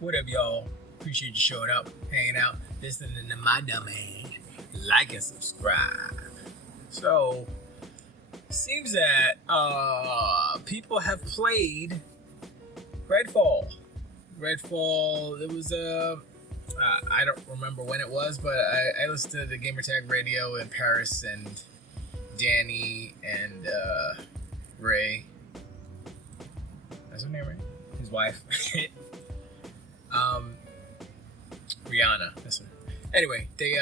What up, y'all? Appreciate you showing up, hanging out, listening to my dumb ass. Like and subscribe. So, seems that people have played Redfall. Redfall. It was I don't remember when it was, but I listened to the Gamertag radio in Paris, and Danny and Ray. That's her name, right? His wife. Rihanna. That's her. Anyway, they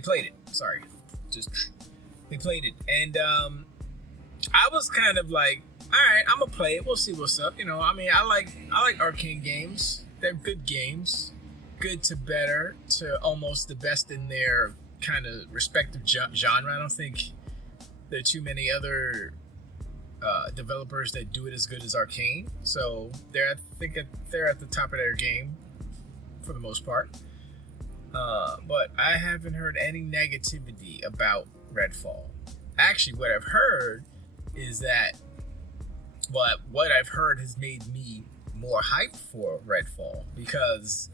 played it. Sorry, they played it, and I was kind of like, all right, I'm gonna play it. We'll see what's up. You know, I mean, I like arcane games. They're good games, good to better to almost the best in their kind of respective genre. I don't think there are too many other developers that do it as good as Arcane. So I think they're at the top of their game for the most part. But I haven't heard any negativity about Redfall. Actually, what I've heard is that what I've heard has made me more hyped for Redfall, because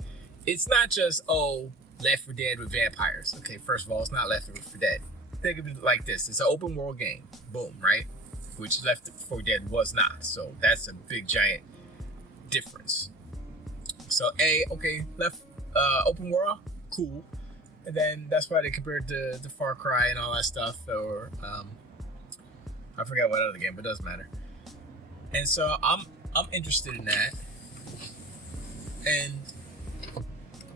it's not just, Left 4 Dead with vampires. Okay, first of all, it's not Left 4 Dead. Think of it like this. It's an open world game. Boom, right? Which Left 4 Dead was not. So that's a big, giant difference. So, Left open world, cool. And then that's why they compared to Far Cry and all that stuff. Or, I forgot what other game, but it doesn't matter. And so I'm interested in that. And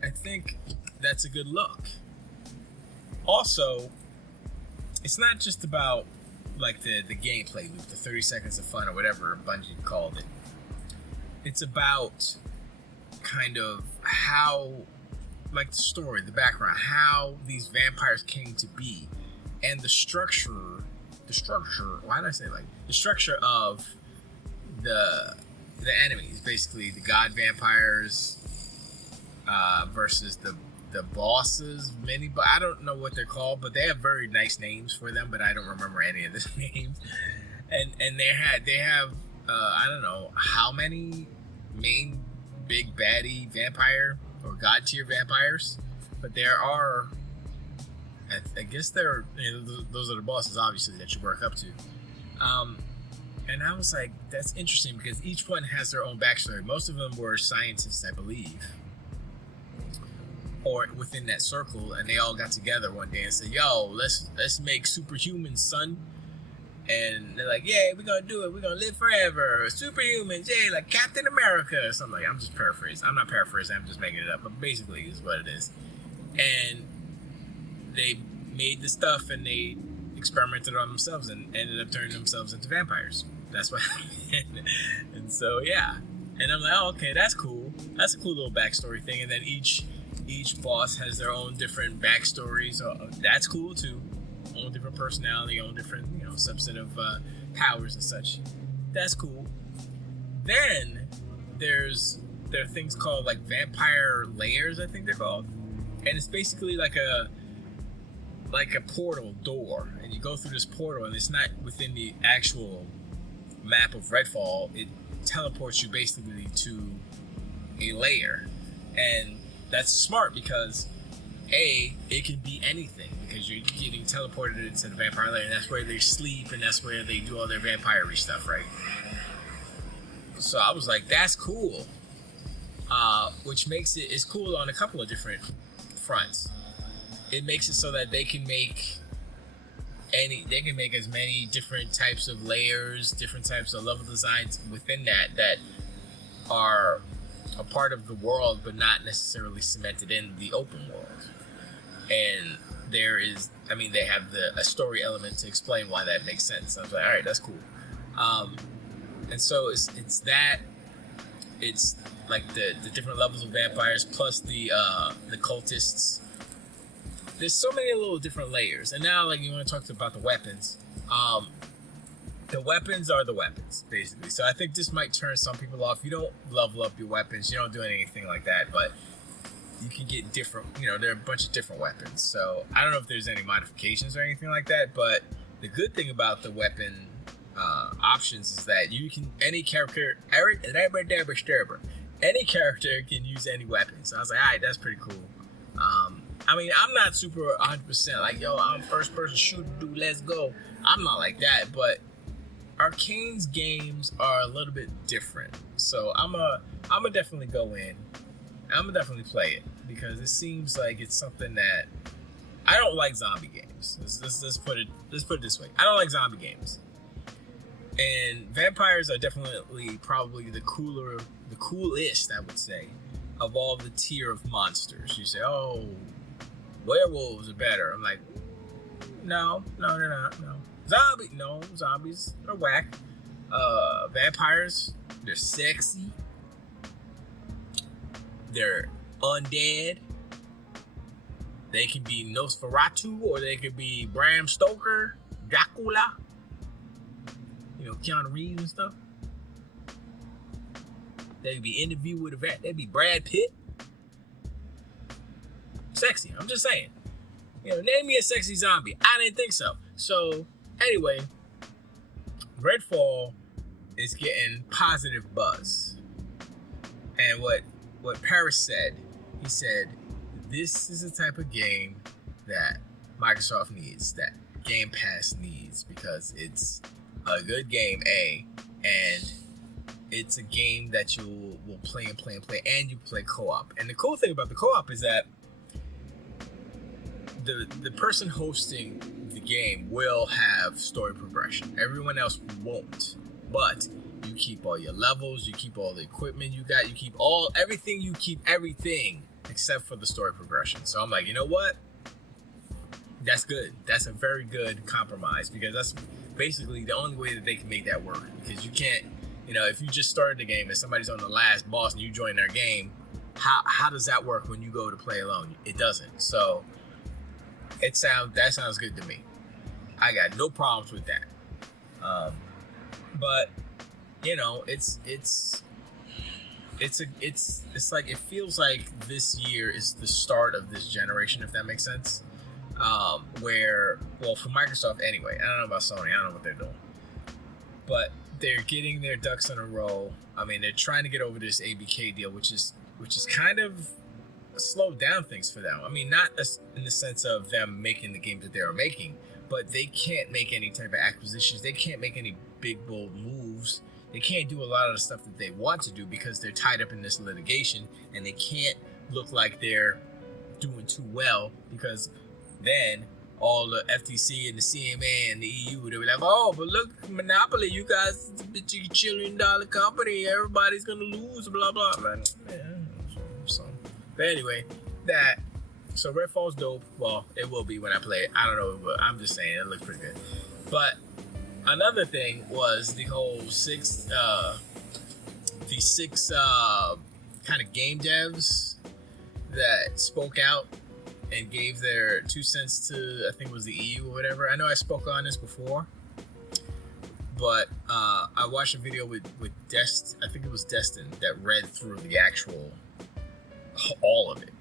I think that's a good look. Also, it's not just about like the gameplay loop, the 30 seconds of fun or whatever Bungie called it. It's about kind of how, like the story, the background, how these vampires came to be, and the structure, why did I say like, the structure of the enemies, basically the god vampires versus the bosses, but I don't know what they're called, but they have very nice names for them, but I don't remember any of the names. And they have I don't know how many main big baddie vampire or god tier vampires, but there are, I guess they're, those are the bosses obviously that you work up to. And I was like, that's interesting, because each one has their own backstory. Most of them were scientists, I believe, or within that circle, and they all got together one day and said, yo, let's make superhumans, son. And they're like, yeah, we're gonna do it, we're gonna live forever, superhumans, yeah, like Captain America or something. Like, I'm just paraphrasing, I'm not paraphrasing, I'm just making it up, but basically is what it is. And they made the stuff, and they experimented on themselves and ended up turning themselves into vampires. That's what happened. And so, yeah, and I'm like, oh, okay, that's cool, that's a cool little backstory thing. And then each boss has their own different backstory, so that's cool too. Own different personality, own different, subset of powers and such. That's cool. Then there are things called like vampire layers, I think they're called, and it's basically like a portal door, and you go through this portal, and it's not within the actual map of Redfall. It teleports you basically to a layer, and that's smart because it can be anything, because you're getting teleported into the vampire layer, and that's where they sleep, and that's where they do all their vampire-y stuff, right? So I was like, that's cool, which makes it's cool on a couple of different fronts. It makes it so that they can make as many different types of layers, different types of level designs within that are a part of the world, but not necessarily cemented in the open world. And there is, they have a story element to explain why that makes sense. I was like, all right, that's cool. And so it's that. It's like the different levels of vampires, plus the cultists. There's so many little different layers. And now, like, you want to talk about the weapons. The weapons are the weapons, basically. So I think this might turn some people off. You don't level up your weapons. You don't do anything like that. But you can get different, there are a bunch of different weapons. So I don't know if there's any modifications or anything like that. But the good thing about the weapon options is that you can any character can use any weapon. So I was like, all right, that's pretty cool. I mean, I'm not super 100% like, yo, I'm first person shooter dude, let's go. I'm not like that, but Arcane's games are a little bit different. So I'm a definitely go in. I'm gonna definitely play it because it seems like it's something that I don't like zombie games. Let's put it this way. I don't like zombie games. And vampires are definitely probably the coolest, I would say, of all the tier of monsters. You say, oh, werewolves are better. I'm like, no, they're not. No. Zombies are whack. Vampires, they're sexy. They're undead. They can be Nosferatu or they could be Bram Stoker, Dracula. You know, Keanu Reeves and stuff. They could be Interview with a Vet. They'd be Brad Pitt. Sexy. I'm just saying. You know, name me a sexy zombie. I didn't think so. So, anyway, Redfall is getting positive buzz. And what Paris said, he said, this is the type of game that Microsoft needs, that Gamepass needs, because it's a good game, and it's a game that you will play, and you play co-op. And the cool thing about the co-op is that the person hosting the game will have story progression. Everyone else won't, but you keep all your levels, you keep all the equipment you got, you keep everything except for the story progression. So I'm like, you know what? That's good. That's a very good compromise, because that's basically the only way that they can make that work. Because you can't, you know, if you just started the game and somebody's on the last boss and you join their game, how does that work when you go to play alone? It doesn't. So that sounds good to me. I got no problems with that. But you know, it's like, it feels like this year is the start of this generation, if that makes sense. Where, well, for Microsoft anyway, I don't know about Sony, I don't know what they're doing, but they're getting their ducks in a row. I mean, they're trying to get over this ABK deal, which is kind of slowed down things for them. I mean, not in the sense of them making the games that they are making, but they can't make any type of acquisitions. They can't make any big, bold moves. They can't do a lot of the stuff that they want to do because they're tied up in this litigation, and they can't look like they're doing too well, because then all the FTC and the CMA and the EU, they were like, oh, but look, Monopoly, you guys, it's a $1 trillion company, everybody's gonna lose, blah, blah. Man, but anyway, so Redfall's dope. Well, it will be when I play it. I don't know, but I'm just saying it looks pretty good. But another thing was the whole six kind of game devs that spoke out and gave their 2 cents to, I think it was the EU or whatever. I know I spoke on this before, but I watched a video with I think it was Destin, that read through the actual, all of it,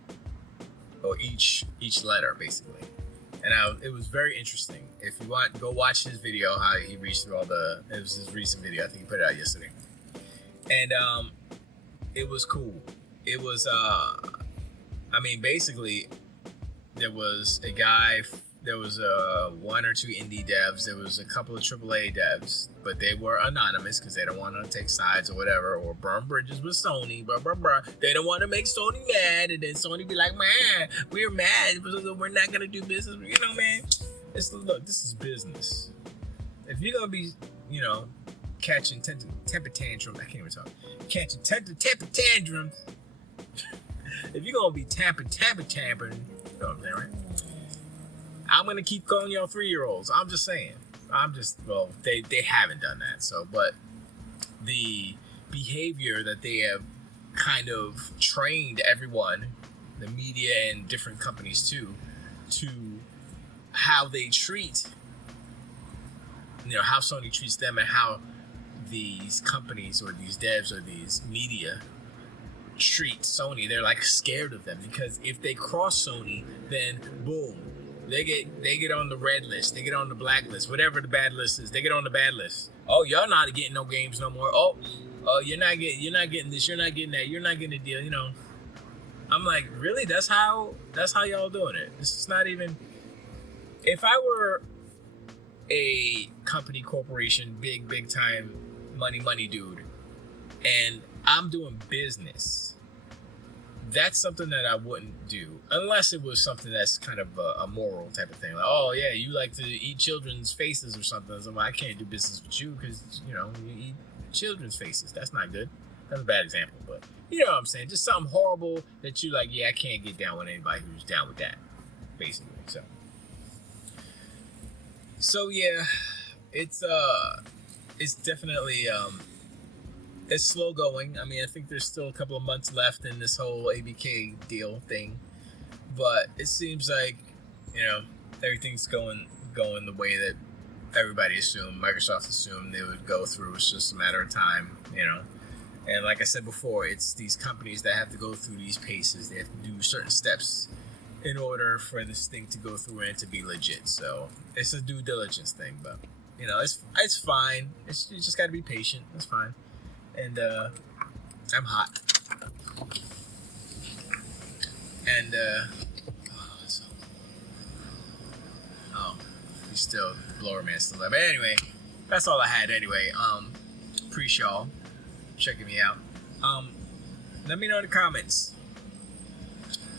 or each letter basically. And it was very interesting. If you want, go watch his video, how he reached through it was his recent video. I think he put it out yesterday. And it was cool. It was, I mean, basically, there was one or two indie devs. There was a couple of AAA devs, but they were anonymous because they don't want to take sides or whatever, or burn bridges with Sony, blah, blah, blah. They don't want to make Sony mad, and then Sony be like, man, we're mad, we're not going to do business. You know, man, look, this is business. If you're going to be, you know, catching temper tantrums, I can't even talk, catching temper tantrums, if you're going to be tampering, you know what I'm saying, right? I'm going to keep calling y'all 3-year-olds. I'm just saying. They haven't done that. So, but the behavior that they have kind of trained everyone, the media and different companies too, to how they treat, you know, how Sony treats them, and how these companies or these devs or these media treat Sony. They're like scared of them, because if they cross Sony, then boom, They get on the red list. They get on the black list. Whatever the bad list is, they get on the bad list. Oh, y'all not getting no games no more. Oh, you're not getting this. You're not getting that. You're not getting a deal. You know. I'm like, really? That's how y'all doing it. This is not even. If I were a company, corporation, big time money dude, and I'm doing business, that's something that I wouldn't do unless it was something that's kind of a moral type of thing. Like, oh yeah, you like to eat children's faces or something. So I can't do business with you because you eat children's faces. That's not good. That's a bad example, but you know what I'm saying. Just something horrible that you like. Yeah, I can't get down with anybody who's down with that, basically. So yeah, it's definitely it's slow going. I mean, I think there's still a couple of months left in this whole ABK deal thing, but it seems like everything's going the way that everybody assumed. Microsoft assumed they would go through. It's just a matter of time, And like I said before, it's these companies that have to go through these paces. They have to do certain steps in order for this thing to go through and to be legit. So it's a due diligence thing, but it's fine. You just got to be patient. It's fine. And I'm hot. And he's still blower man still there. But anyway, that's all I had. Anyway, appreciate y'all checking me out. Let me know in the comments.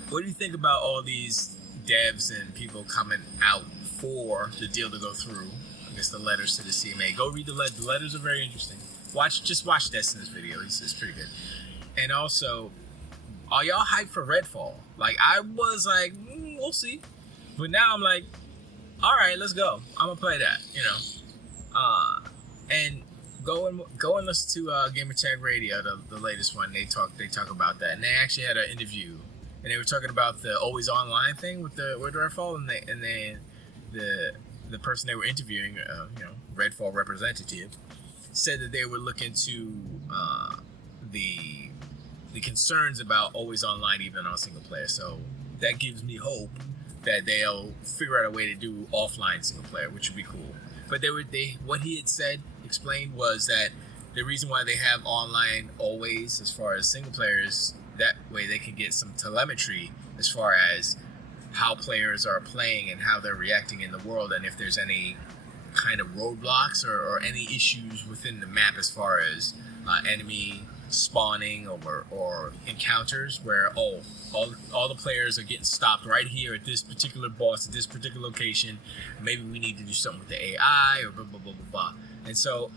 What do you think about all these devs and people coming out for the deal to go through? I guess the letters to the CMA. Go read the letters. The letters are very interesting. Just watch Destin's video. It's pretty good. And also, are y'all hyped for Redfall? Like, I was like, we'll see. But now I'm like, all right, let's go. I'm gonna play that. And go and listen to Gamepass Radio, the latest one. They talk about that, and they actually had an interview. And they were talking about the always online thing with Redfall, and the person they were interviewing, Redfall representative, said that they were looking to the concerns about always online even on single player. So that gives me hope that they'll figure out a way to do offline single player, which would be cool. But what he had explained was that the reason why they have online always as far as single players, that way they can get some telemetry as far as how players are playing and how they're reacting in the world, and if there's any kind of roadblocks or any issues within the map as far as enemy spawning or encounters where all the players are getting stopped right here at this particular boss at this particular location. Maybe we need to do something with the AI or blah blah blah blah blah. And so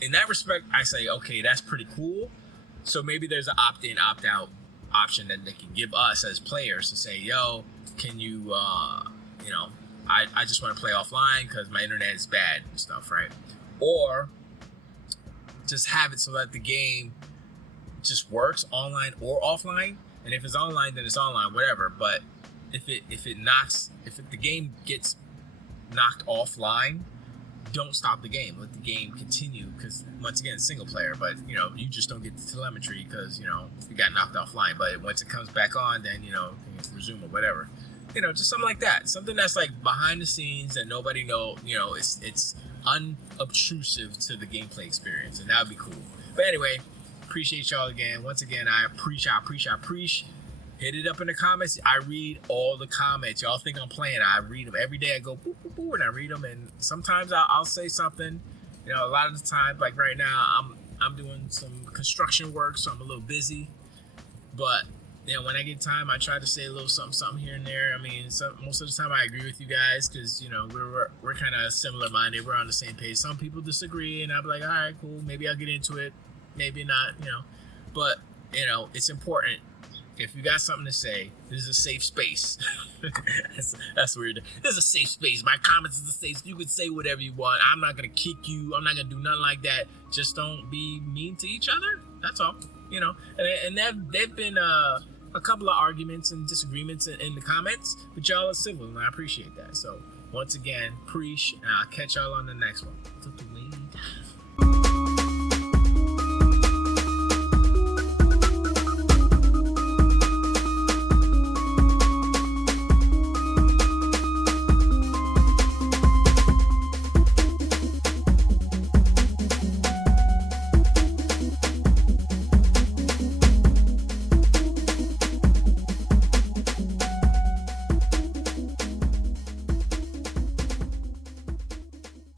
in that respect, I say, okay, that's pretty cool. So maybe there's an opt-in, opt-out option that they can give us as players to say, yo, can you, I just want to play offline because my internet is bad and stuff, right? Or just have it so that the game just works online or offline. And if it's online, then it's online, whatever. But if the game gets knocked offline, don't stop the game. Let the game continue, because once again, it's single player, but you just don't get the telemetry because you got knocked offline. But once it comes back on, then you can resume or whatever. Just something like that. Something that's like behind the scenes that nobody know. It's unobtrusive to the gameplay experience, and that would be cool. But anyway, appreciate y'all again. Once again, I appreciate. Hit it up in the comments. I read all the comments. Y'all think I'm playing. I read them every day. I go boop, boop, boop, and I read them. And sometimes I'll say something. A lot of the time, like right now, I'm doing some construction work, so I'm a little busy. But when I get time, I try to say a little something here and there. I mean, most of the time I agree with you guys because we're kind of similar minded. We're on the same page. Some people disagree, and I'm like, all right, cool. Maybe I'll get into it. Maybe not. But it's important. If you got something to say, this is a safe space. that's weird. This is a safe space. My comments is a safe. You can say whatever you want. I'm not gonna kick you. I'm not gonna do nothing like that. Just don't be mean to each other. That's all. And there've been a couple of arguments and disagreements in the comments, but y'all are civil, and I appreciate that. So once again, and I'll catch y'all on the next one.